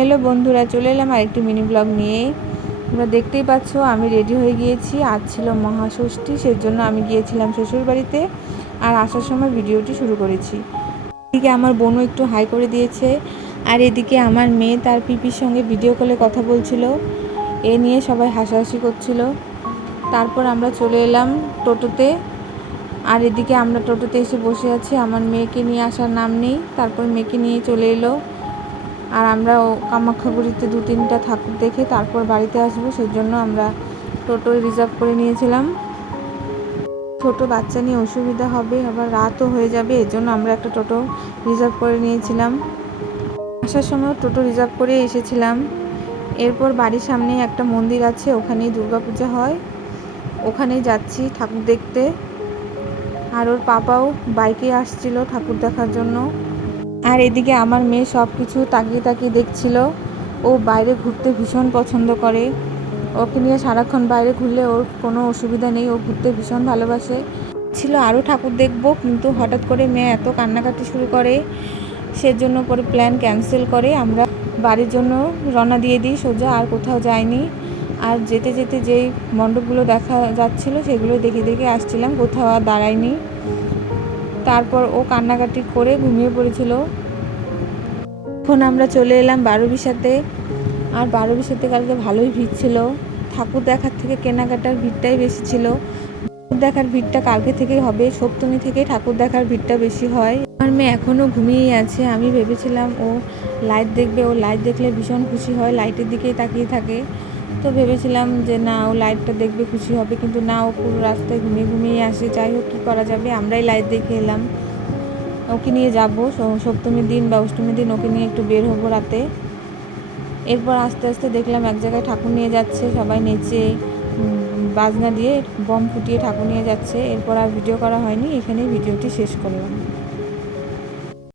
Hello বন্ধুরা, চলে এলাম আরেকটি মিনি ব্লগ নিয়ে। তোমরা দেখতেই পাচ্ছ আমি রেডি হয়ে গিয়েছি। আজ ছিল মহাষষ্ঠী, সেজন্য আমি গিয়েছিলাম শ্বশুর বাড়িতে, আর আসার সময় ভিডিওটি শুরু করেছি। এদিকে আমার বোনও একটু হাই করে দিয়েছে, আর এদিকে আমার মেয়ে তার পিপির সঙ্গে ভিডিও কলে কথা বলছিল। এ নিয়ে সবাই হাসাহাসি করছিল। তারপর আমরা চলে এলাম টোটোতে, আর এদিকে আমরা টোটোতে এসে বসে আছি। আমার মেয়েকে নিয়ে আসার নাম নেই। তারপর মেয়েকে নিয়ে চলে এলো, আর আমরা কামাখ্যাগুড়িতে 2-3টা ঠাকুর দেখে তারপর বাড়িতে আসবো, সেজন্য আমরা টোটো রিজার্ভ করে নিয়েছিলাম। ছোট বাচ্চা নিয়ে অসুবিধা হবে, আবার রাতও হয়ে যাবে, এজন্য আমরা একটা টোটো রিজার্ভ করে নিয়েছিলাম। আসার সময় টোটো রিজার্ভ করে এসেছিলাম। এরপর বাড়ির সামনে একটা মন্দির আছে, ওখানেই দুর্গাপূজা হয়, ওখানেই যাচ্ছি ঠাকুর দেখতে। আর ওর পাপাও বাইকে আসছিল ঠাকুর দেখার জন্য। আর এদিকে আমার মেয়ে সব কিছু তাকিয়ে তাকিয়ে দেখছিল। ও বাইরে ঘুরতে ভীষণ পছন্দ করে। ওকে নিয়ে সারাক্ষণ বাইরে ঘুরলে ওর কোনো অসুবিধা নেই, ও ঘুরতে ভীষণ ভালোবাসে। ছিল আরও ঠাকুর দেখব, কিন্তু হঠাৎ করে মেয়ে এত কান্নাকাটি শুরু করে, সেজন্য পরে প্ল্যান ক্যান্সেল করে আমরা বাড়ির জন্য রওনা দিয়ে দিই সোজা, আর কোথাও যাইনি। আর যেতে যেতে যেই মণ্ডপগুলো দেখা যাচ্ছিল সেগুলো দেখে দেখে আসছিলাম, কোথাও আর দাঁড়াইনি। তারপর ও কান্নাকাটি করে ঘুমিয়ে পড়েছিল। এখন আমরা চলে এলাম 12বিশাতে। আর 12বিশাতে কালকে ভালোই ভিড় ছিল। ঠাকুর দেখার থেকে কেনাকাটার ভিড়টাই বেশি ছিল। ঠাকুর দেখার ভিড়টা কালকে থেকেই হবে, সপ্তমী থেকে ঠাকুর দেখার ভিড়টা বেশি হয়। আমার মেয়ে এখনও ঘুমিয়েই আছে। আমি ভেবেছিলাম ও লাইট দেখবে, ও লাইট দেখলে ভীষণ খুশি হয়, লাইটের দিকেই তাকিয়ে থাকে। তো ভেবেছিলাম যে না, ও লাইটটা দেখবে খুশি হবে, কিন্তু না, ও পুরো রাস্তায় ঘুমিয়ে ঘুমিয়ে আসে। যাই হোক, কী করা যাবে, আমরাই লাইট দেখে এলাম। ওকে নিয়ে যাব সপ্তমীর দিন বা অষ্টমীর দিন, ওকে নিয়ে একটু বের হবো রাতে। এরপর আস্তে আস্তে দেখলাম এক জায়গায় ঠাকুর নিয়ে যাচ্ছে, সবাই নেচে বাজনা দিয়ে বম ফুটিয়ে ঠাকুর নিয়ে যাচ্ছে। এরপর আর ভিডিও করা হয়নি, এখানেই ভিডিওটি শেষ করলাম।